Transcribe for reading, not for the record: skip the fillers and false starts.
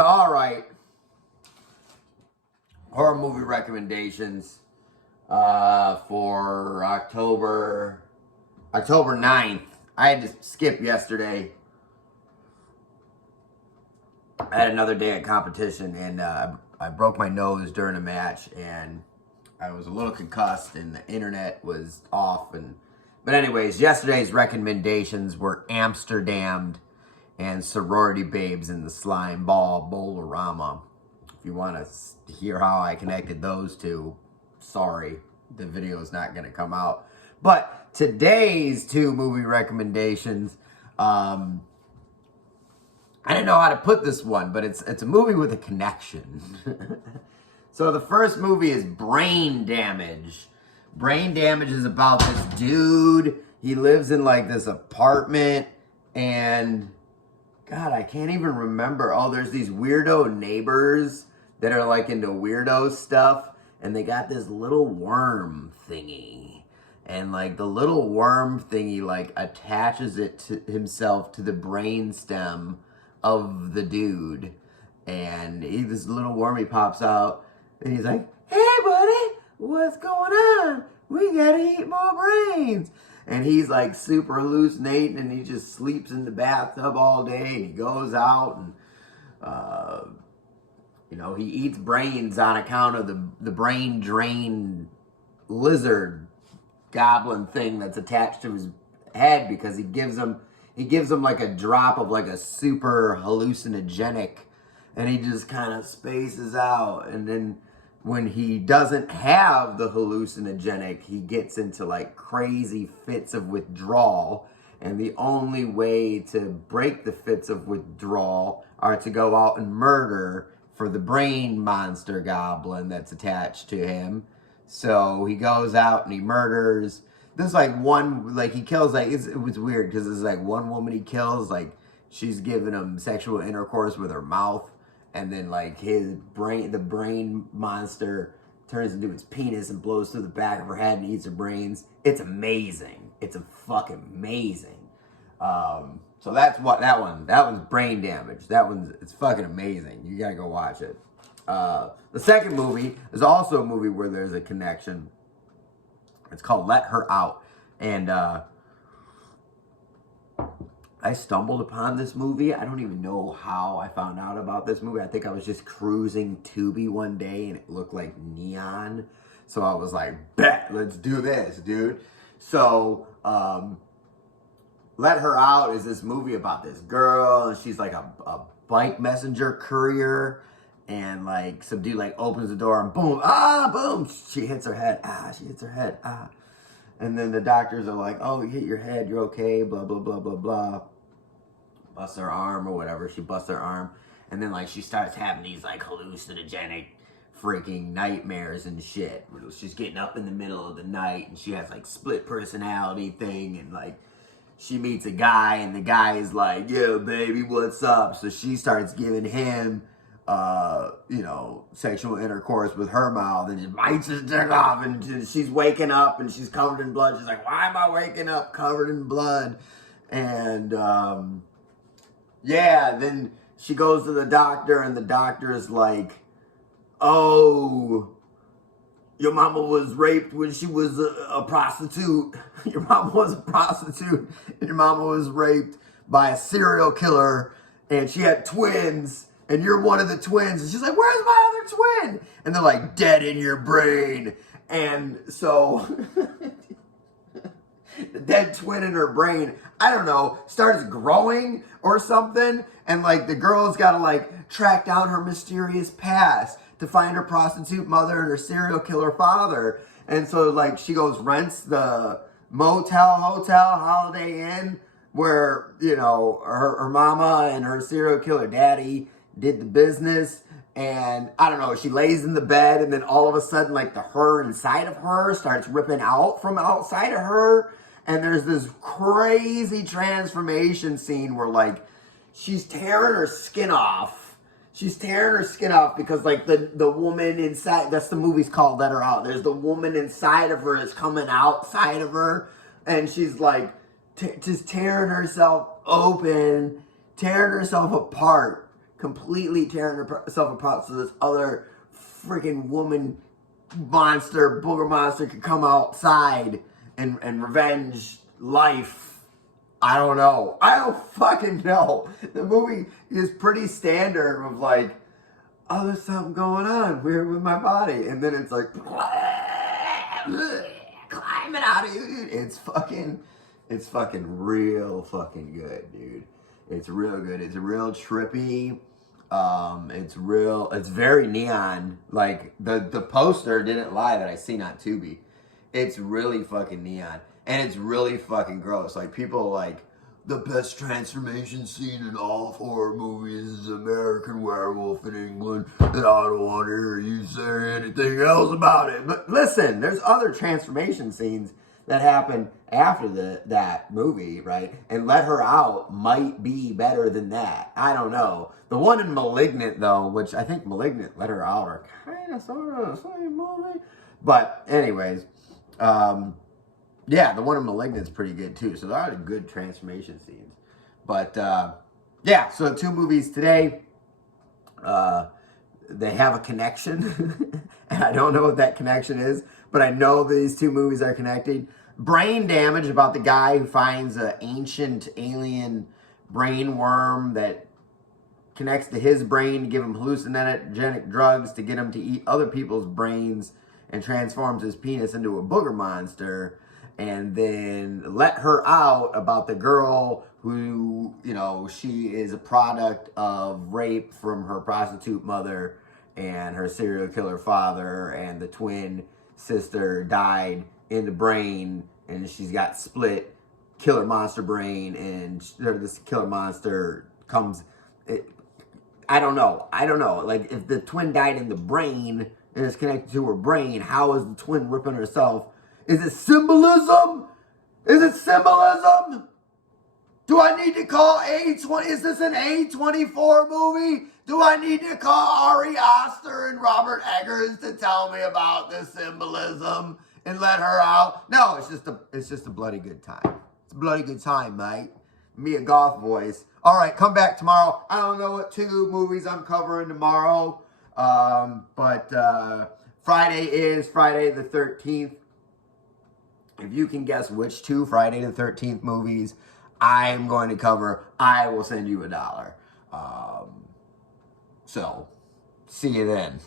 All right. Horror movie recommendations for October 9th. I had to skip yesterday. I had another day at competition, and I broke my nose during a match, and I was a little concussed, and the internet was off. But anyways, yesterday's recommendations were Amsterdam and Sorority Babes in the Slime Ball Bowl-orama. If you want to hear how I connected those two, sorry, the video is not going to come out. But today's two movie recommendations, I didn't know how to put this one, but it's a movie with a connection. So the first movie is Brain Damage. Brain Damage is about this dude. He lives in like this apartment, and God, I can't even remember. Oh, there's these weirdo neighbors that are like into weirdo stuff, and they got this little worm thingy. And like the little worm thingy like attaches it to himself to the brain stem of the dude. And this little wormy pops out, and he's like, "Hey buddy, what's going on? We gotta eat more brains." And he's like super hallucinating, and he just sleeps in the bathtub all day, and he goes out and he eats brains on account of the brain drain lizard goblin thing that's attached to his head, because he gives him like a drop of like a super hallucinogenic, and he just kind of spaces out. And then when he doesn't have the hallucinogenic, he gets into like crazy fits of withdrawal. And the only way to break the fits of withdrawal are to go out and murder for the brain monster goblin that's attached to him. So he goes out and he murders. There's like one, like he kills, like, it was weird because there's like one woman he kills, like she's giving him sexual intercourse with her mouth. And then like the brain monster turns into his penis and blows through the back of her head and eats her brains. It's amazing. It's a fucking amazing. So that's what that one's Brain Damage. It's fucking amazing. You gotta go watch it. The second movie is also a movie where there's a connection. It's called Let Her Out. And I stumbled upon this movie. I don't even know how I found out about this movie. I think I was just cruising Tubi one day and it looked like neon. So I was like, bet, let's do this, dude. So, Let Her Out is this movie about this girl, and she's like a bike messenger courier. And like some dude like opens the door and boom, boom, she hits her head, she hits her head, And then the doctors are like, "Oh, you hit your head, you're okay, blah, blah, blah, blah, blah." Busts her arm or whatever, she busts her arm. And then like she starts having these like hallucinogenic freaking nightmares and shit. She's getting up in the middle of the night, and she has like split personality thing, and like she meets a guy, and the guy is like, "Yo, baby, what's up?" So she starts giving him sexual intercourse with her mouth, and just bites his dick off, and she's waking up and she's covered in blood. She's like, "Why am I waking up covered in blood?" And then she goes to the doctor, and the doctor is like, "Oh, your mama was raped when she was a prostitute. Your mama was a prostitute, and your mama was raped by a serial killer, and she had twins, and you're one of the twins." And she's like, "Where's my other twin?" And they're like, "Dead in your brain." And so the dead twin in her brain, I don't know, starts growing or something. And like the girl's got to like track down her mysterious past to find her prostitute mother and her serial killer father. And so like she goes, rents the motel, hotel, Holiday Inn, where, her mama and her serial killer daddy did the business. And I don't know, she lays in the bed, and then all of a sudden, like the her inside of her starts ripping out from outside of her. And there's this crazy transformation scene where like she's tearing her skin off. She's tearing her skin off because like the woman inside, that's the movie's called Let Her Out. There's the woman inside of her is coming outside of her, and she's like just tearing herself open, tearing herself apart. completely tearing herself apart so this other freaking woman monster, booger monster, could come outside and revenge life. I don't know. I don't fucking know. The movie is pretty standard of like, oh, there's something going on weird with my body. And then it's like, climbing out of you. It's fucking real fucking good, dude. It's real good. It's real trippy. It's very neon. Like, the poster didn't lie that I seen on Tubi. It's really fucking neon. And it's really fucking gross. Like, people like, the best transformation scene in all horror movies is American Werewolf in England, and I don't want to hear you say anything else about it. But listen, there's other transformation scenes that happen after that movie, right? And Let Her Out might be better than that. I don't know. The one in Malignant, though, which I think Malignant, Let Her Out are kind of sort of the same movie. But anyways, yeah, the one in Malignant's pretty good too. So there are good transformation scenes. But yeah, so 2 movies today. They have a connection. And I don't know what that connection is, but I know these 2 movies are connected. Brain Damage, about the guy who finds an ancient alien brain worm that connects to his brain to give him hallucinogenic drugs to get him to eat other people's brains and transforms his penis into a booger monster. And then Let Her Out, about the girl who, you know, she is a product of rape from her prostitute mother and her serial killer father, and the twin sister died in the brain, and she's got split killer monster brain, and this killer monster comes... I don't know. Like, if the twin died in the brain and it's connected to her brain, how is the twin ripping herself? Is it symbolism? Is it symbolism? Do I need to call A20? Is this an A24 movie? Do I need to call Ari Aster and Robert Eggers to tell me about the symbolism and Let Her Out? No, it's just a bloody good time. It's a bloody good time, mate. Me, a goth voice. All right, come back tomorrow. I don't know what 2 movies I'm covering tomorrow, but Friday is Friday the 13th. If you can guess which 2 Friday the 13th movies I'm going to cover, I will send you $1. So, see you then.